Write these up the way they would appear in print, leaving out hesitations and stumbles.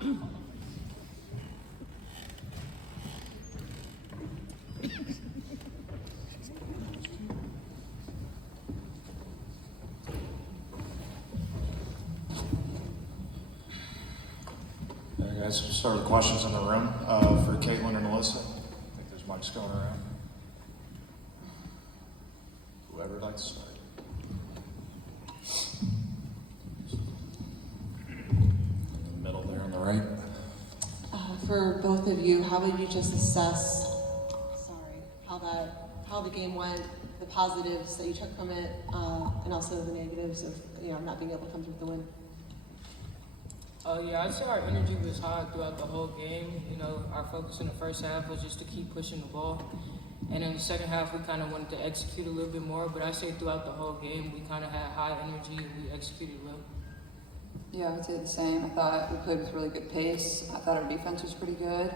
Guys, we'll start with questions in the room for Caitlin and NaLyssa. I think there's mics going around. Whoever would like to start. In the middle there on the right. For both of you, how would you just assess, how the game went, the positives that you took from it, and also the negatives of not being able to come through with the win? Yeah, I'd say our energy was high throughout the whole game. Our focus in the first half was just to keep pushing the ball. And in the second half, we kind of wanted to execute a little bit more. But I'd say throughout the whole game, we kind of had high energy and we executed well. Yeah, I would say the same. I thought we played with really good pace. I thought our defense was pretty good.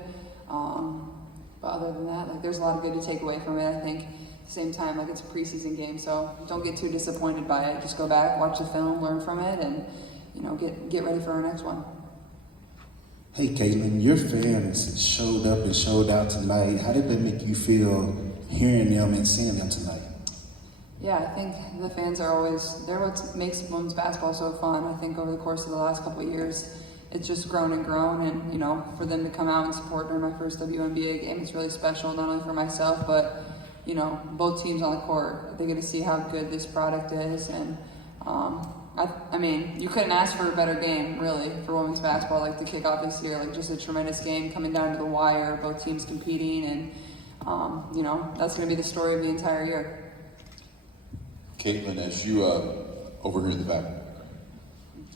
But other than that, there's a lot of good to take away from it. I think at the same time, it's a preseason game, so don't get too disappointed by it. Just go back, watch the film, learn from it, and get ready for our next one. Hey Caitlin, your fans showed up and showed out tonight. How did that make you feel hearing them and seeing them tonight? Yeah, I think the fans are they're what makes women's basketball so fun. I think over the course of the last couple of years, it's just grown and grown, and for them to come out and support during my first WNBA game, it's really special, not only for myself, but both teams on the court. They get to see how good this product is, and I mean, you couldn't ask for a better game, really, for women's basketball, the kickoff this year, just a tremendous game coming down to the wire, both teams competing, and, that's going to be the story of the entire year. Caitlin, as you, over here in the back,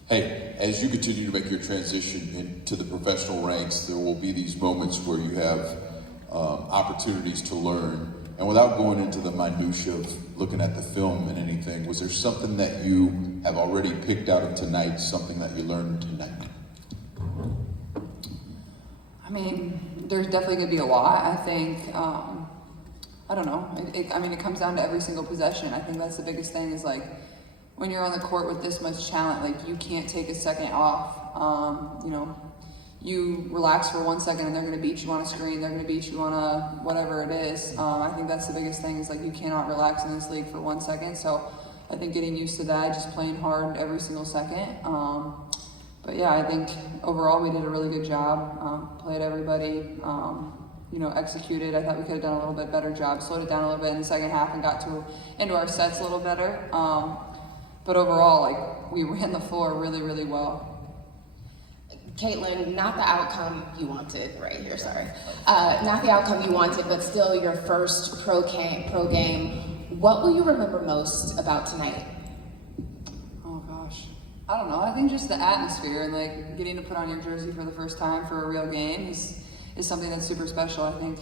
as you continue to make your transition into the professional ranks, there will be these moments where you have opportunities to learn. And without going into the minutia of looking at the film and anything, was there something that you have already picked out of tonight, something that you learned tonight? I mean, there's definitely going to be a lot. I think, I don't know. It comes down to every single possession. I think that's the biggest thing is when you're on the court with this much talent, you can't take a second off. You relax for 1 second and they're going to beat you on a screen, they're going to beat you on a whatever it is. I think that's the biggest thing is you cannot relax in this league for 1 second. So I think getting used to that, just playing hard every single second. But yeah, I think overall we did a really good job. Played everybody, executed. I thought we could have done a little bit better job, slowed it down a little bit in the second half and got into our sets a little better. But overall, we ran the floor really, really well. Caitlin, not the outcome you wanted, right here, sorry. Not the outcome you wanted, but still your first pro game. What will you remember most about tonight? Oh gosh, I don't know. I think just the atmosphere and getting to put on your jersey for the first time for a real game is something that's super special. I think,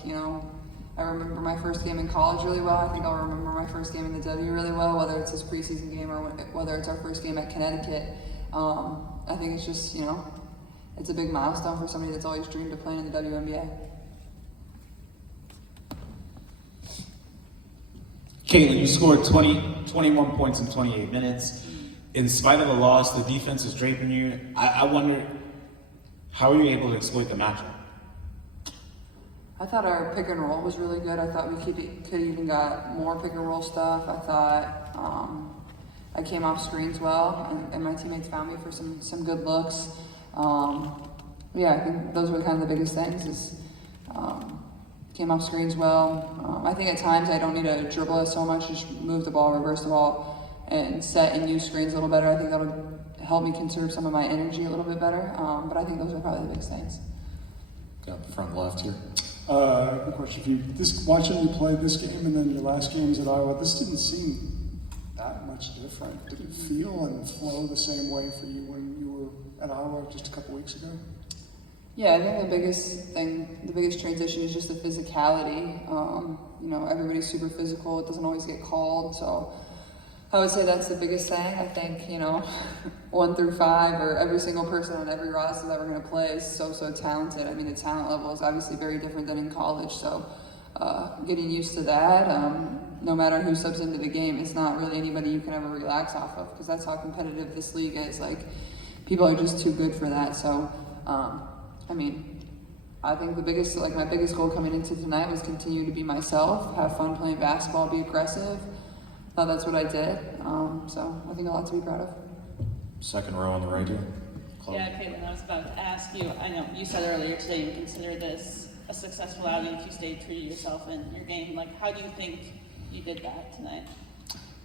I remember my first game in college really well. I think I'll remember my first game in the W really well, whether it's this preseason game or whether it's our first game at Connecticut. I think it's just, it's a big milestone for somebody that's always dreamed of playing in the WNBA. Caitlin, you scored 21 points in 28 minutes. In spite of the loss, the defense is draping you. I wonder, how are you able to exploit the matchup? I thought our pick and roll was really good. I thought we could even got more pick and roll stuff. I thought I came off screens well, and my teammates found me for some good looks. I think those were kind of the biggest things is came off screens well. I think at times I don't need to dribble it so much, just move the ball, reverse the ball, and set and use screens a little better. I think that'll help me conserve some of my energy a little bit better. But I think those are probably the biggest things. Got the front left here. A question for you. Watching you play this game and then your last games at Iowa, this didn't seem that much different. Did it feel and flow the same way for you when you were at Iowa just a couple weeks ago? Yeah, I think the biggest transition is just the physicality. Everybody's super physical. It doesn't always get called, so I would say that's the biggest thing. I think, 1 through 5 or every single person on every roster that we're going to play is so talented. I mean, the talent level is obviously very different than in college, so getting used to that, no matter who subs into the game, it's not really anybody you can ever relax off of because that's how competitive this league is. People are just too good for that, so I mean, I think my biggest goal coming into tonight was continue to be myself, have fun playing basketball, be aggressive. Thought that's what I did. So I think a lot to be proud of. Second row on the right here. Chloe. Yeah, Caitlin, I was about to ask you, I know you said earlier today you would consider this a successful outing if you stayed true to yourself in your game. Like, how do you think you did that tonight?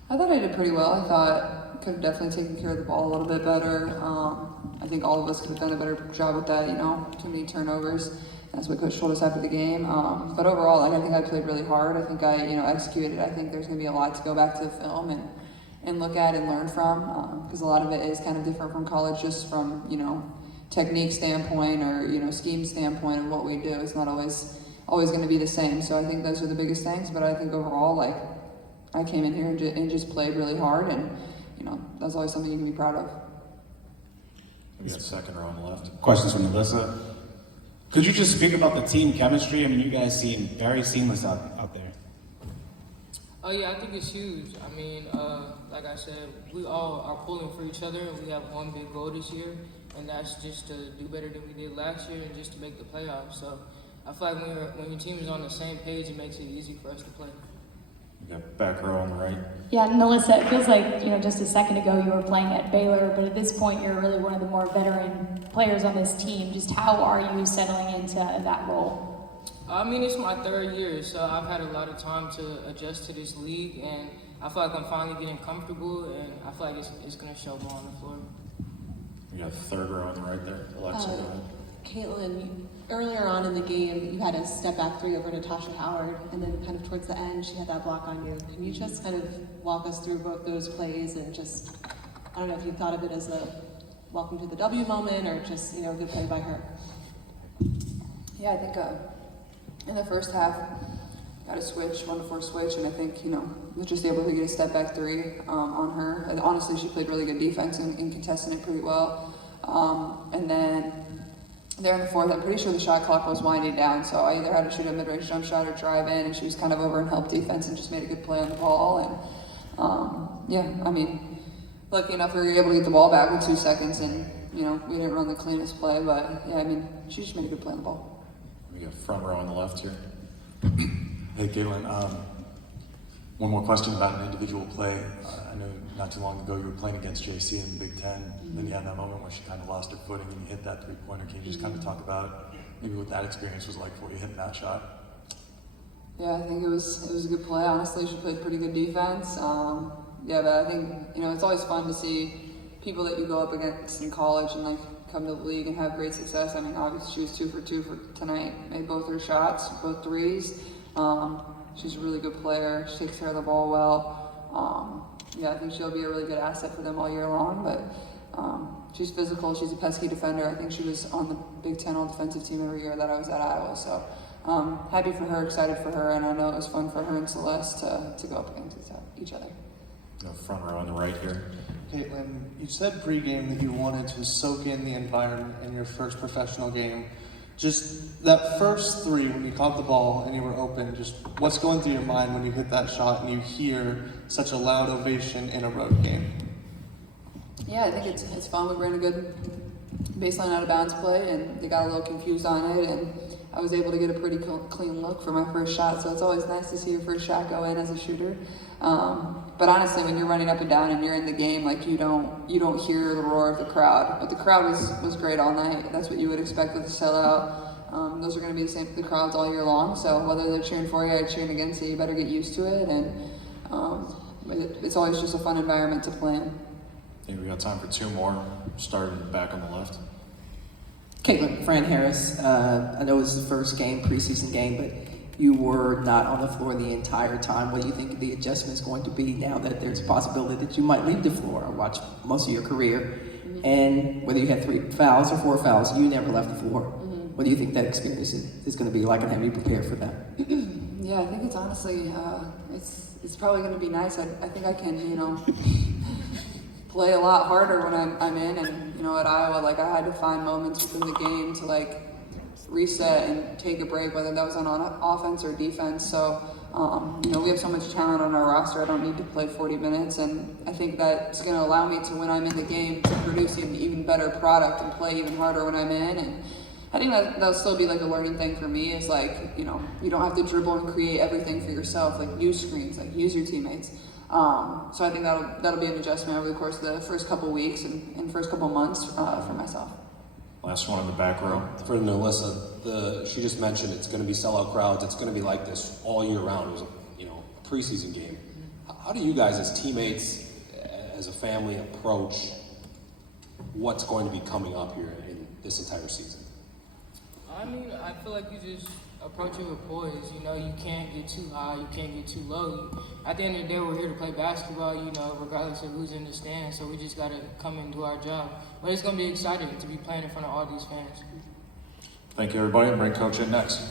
I thought I did pretty well. I thought could have definitely taken care of the ball a little bit better. I think all of us could have done a better job with that, too many turnovers. That's what Coach told us after the game. But overall, I think I played really hard. I think I, executed. I think there's going to be a lot to go back to the film and look at and learn from, because a lot of it is kind of different from college, just from, technique standpoint or, scheme standpoint of what we do. It's not always going to be the same. So I think those are the biggest things. But I think overall, I came in here and just played really hard, and, that's always something you can be proud of. We got second row on the left. Questions from NaLyssa. Could you just speak about the team chemistry? I mean, you guys seem very seamless out there. Oh yeah, I think it's huge. I mean, like I said, we all are pulling for each other, and we have one big goal this year, and that's just to do better than we did last year and just to make the playoffs. So I feel like when your team is on the same page, it makes it easy for us to play. We got back row on the right. Yeah, NaLyssa, it feels like, just a second ago you were playing at Baylor, but at this point you're really one of the more veteran players on this team. Just how are you settling into that role? I mean, it's my third year, so I've had a lot of time to adjust to this league, and I feel like I'm finally getting comfortable, and I feel like it's going to show more on the floor. We got third row on the right there. Alexa, go ahead. Caitlin, earlier on in the game, you had a step back three over Natasha Howard, and then kind of towards the end, she had that block on you. Can you just kind of walk us through both those plays and just, I don't know if you thought of it as a welcome to the W moment or just, a good play by her? Yeah, I think in the first half, got a switch, 1-4 switch, and I think, was just able to get a step back three on her. And honestly, she played really good defense and contested it pretty well. And then there in the fourth, I'm pretty sure the shot clock was winding down, so I either had to shoot a mid-range jump shot or drive in, and she was kind of over and helped defense and just made a good play on the ball. And lucky enough we were able to get the ball back with 2 seconds, and we didn't run the cleanest play, but she just made a good play on the ball. We got front row on the left here. Hey, Caitlin. One more question about an individual play. I know not too long ago you were playing against JC in the Big Ten, and then you had that moment where she kind of lost her footing and you hit that three-pointer. Can you just kind of talk about maybe what that experience was like for you hitting that shot? Yeah, I think it was a good play. Honestly, she played pretty good defense. But I think it's always fun to see people that you go up against in college and come to the league and have great success. I mean, obviously she was 2 for 2 for tonight. Made both her shots, both threes. She's a really good player. She takes care of the ball well. I think she'll be a really good asset for them all year long. But she's physical. She's a pesky defender. I think she was on the Big Ten All-Defensive Team every year that I was at Iowa. So happy for her, excited for her, and I know it was fun for her and Celeste to go up against each other. Front row on the right here. Caitlin, you said pregame that you wanted to soak in the environment in your first professional game. Just that first three, when you caught the ball and you were open, just what's going through your mind when you hit that shot and you hear such a loud ovation in a road game? Yeah, I think it's fun. We ran a good baseline out of bounds play, and they got a little confused on it, and I was able to get a pretty clean look for my first shot, so it's always nice to see your first shot go in as a shooter. But honestly, when you're running up and down and you're in the game, you don't hear the roar of the crowd. But the crowd was great all night. That's what you would expect with a sellout. Those are going to be the crowds all year long. So whether they're cheering for you or cheering against you, you better get used to it. And it's always just a fun environment to play in. I think we got time for 2 more. Starting back on the left. Caitlin, Fran Harris, I know it's the first preseason game, but you were not on the floor the entire time. What do you think the adjustment is going to be now that there's a possibility that you might leave the floor? I watched most of your career, and whether you had 3 fouls or 4 fouls, you never left the floor. What do you think that experience is going to be like, and have you prepared for that? Yeah, I think it's honestly, it's probably going to be nice. I think I can, play a lot harder when I'm in, and at Iowa, I had to find moments within the game to reset and take a break, whether that was on offense or defense. So we have so much talent on our roster. I don't need to play 40 minutes, and I think that's going to allow me to, when I'm in the game, to produce an even better product and play even harder when I'm in. And I think that'll still be like a learning thing for me. Is like, you know, you don't have to dribble and create everything for yourself. Like use screens, like use your teammates. So I think that'll be an adjustment over the course of the first couple weeks and first couple months for myself. Last one in the back row. For NaLyssa, she just mentioned it's going to be sellout crowds. It's going to be like this all year round. It was a preseason game. How do you guys, as teammates, as a family, approach what's going to be coming up here in this entire season? I mean, I feel like you just approach it with poise. You know, you can't get too high, you can't get too low. At the end of the day, we're here to play basketball, you know, regardless of who's in the stands. So we just got to come and do our job. But it's going to be exciting to be playing in front of all these fans. Thank you, everybody. Bring Coach in next.